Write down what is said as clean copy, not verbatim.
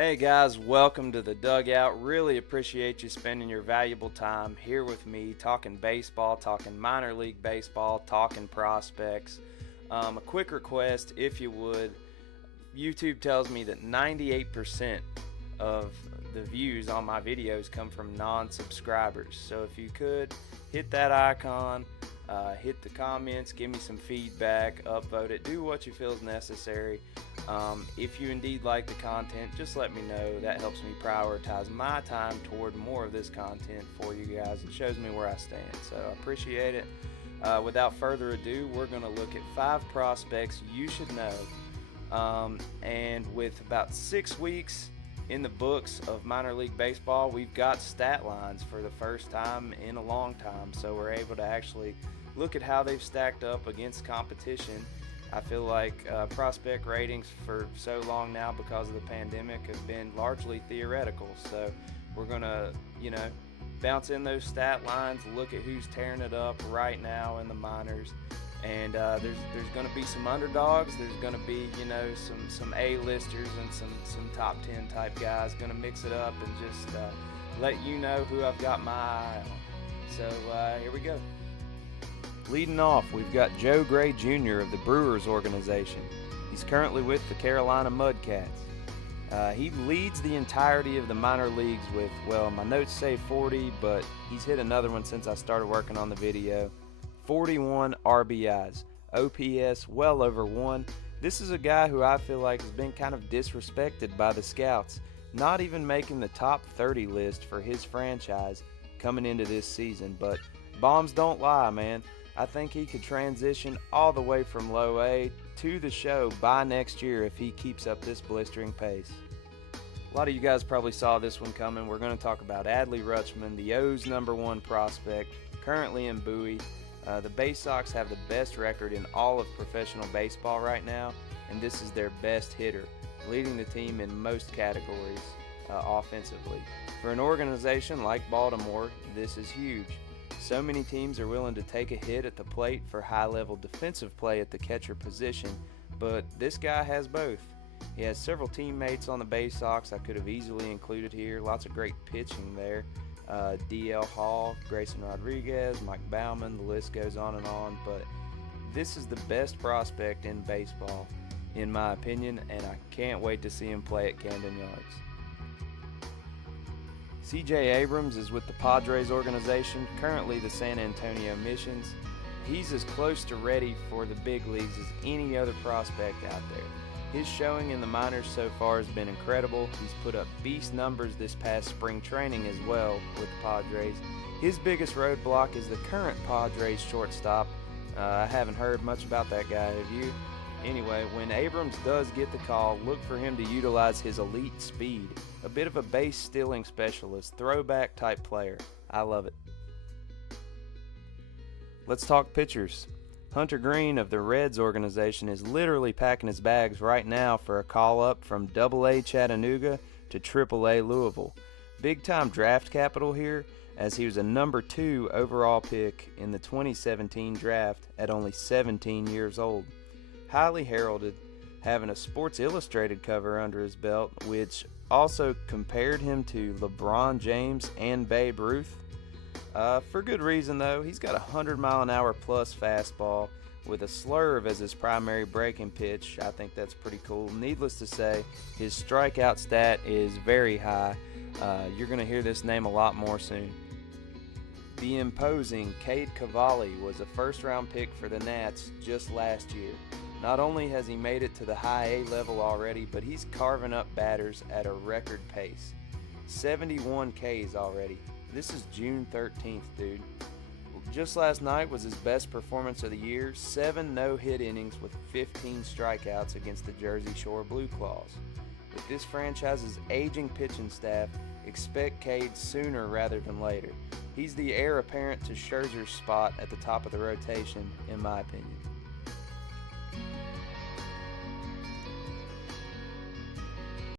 Hey guys, welcome to the Dugout. Really appreciate you spending your valuable time here with me talking baseball, talking minor league baseball, talking prospects. A quick request, if you would. YouTube tells me that 98% of the views on my videos come from non-subscribers. So if you could, hit that icon, hit the comments, give me some feedback, upvote it, do what you feel is necessary. If you indeed like the content, just let me know. That helps me prioritize my time toward more of this content for you guys. It shows me where I stand, so I appreciate it. Without further ado, we're going to look at 5 prospects you should know. And with about 6 weeks in the books of minor league baseball, we've got stat lines for the first time in a long time, so we're able to actually look at how they've stacked up against competition. I feel like prospect ratings for so long now because of the pandemic have been largely theoretical, so we're going to, bounce in those stat lines, look at who's tearing it up right now in the minors. And there's going to be some underdogs. There's going to be, some A-listers and some top 10 type guys. Going to mix it up and just let you know who I've got my eye on. So here we go. Leading off, we've got Joe Gray Jr. of the Brewers organization. He's currently with the Carolina Mudcats. He leads the entirety of the minor leagues with, my notes say 40, but he's hit another one since I started working on the video. 41 RBIs, OPS well over 1. This is a guy who I feel like has been kind of disrespected by the scouts, not even making the top 30 list for his franchise coming into this season. But bombs don't lie, man. I think he could transition all the way from low A to the show by next year if he keeps up this blistering pace. A lot of you guys probably saw this one coming. We're going to talk about Adley Rutschman, the O's #1 prospect, currently in Bowie. The Bay Sox have the best record in all of professional baseball right now, and this is their best hitter, leading the team in most categories offensively. For an organization like Baltimore, this is huge. So many teams are willing to take a hit at the plate for high-level defensive play at the catcher position, but this guy has both. He has several teammates on the Bay Sox I could have easily included here. Lots of great pitching there. D.L. Hall, Grayson Rodriguez, Mike Baumann, the list goes on and on, but this is the best prospect in baseball, in my opinion, and I can't wait to see him play at Camden Yards. C.J. Abrams is with the Padres organization, currently the San Antonio Missions. He's as close to ready for the big leagues as any other prospect out there. His showing in the minors so far has been incredible. He's put up beast numbers this past spring training as well with the Padres. His biggest roadblock is the current Padres shortstop. I haven't heard much about that guy, have you? Anyway, when Abrams does get the call, look for him to utilize his elite speed. A bit of a base stealing specialist, throwback type player. I love it. Let's talk pitchers. Hunter Greene of the Reds organization is literally packing his bags right now for a call-up from AA Chattanooga to AAA Louisville. Big-time draft capital here, as he was a number 2 overall pick in the 2017 draft at only 17 years old. Highly heralded, having a Sports Illustrated cover under his belt, which also compared him to LeBron James and Babe Ruth. For good reason though. He's got a 100-mile-an-hour plus fastball with a slurve as his primary breaking pitch. I think that's pretty cool. Needless to say, his strikeout stat is very high. You're going to hear this name a lot more soon. The imposing Cade Cavalli was a first-round pick for the Nats just last year. Not only has he made it to the high A level already, but he's carving up batters at a record pace. 71 Ks already. This is June 13th, dude. Just last night was his best performance of the year. 7 no-hit innings with 15 strikeouts against the Jersey Shore Blue Claws. With this franchise's aging pitching staff, expect Cade sooner rather than later. He's the heir apparent to Scherzer's spot at the top of the rotation, in my opinion.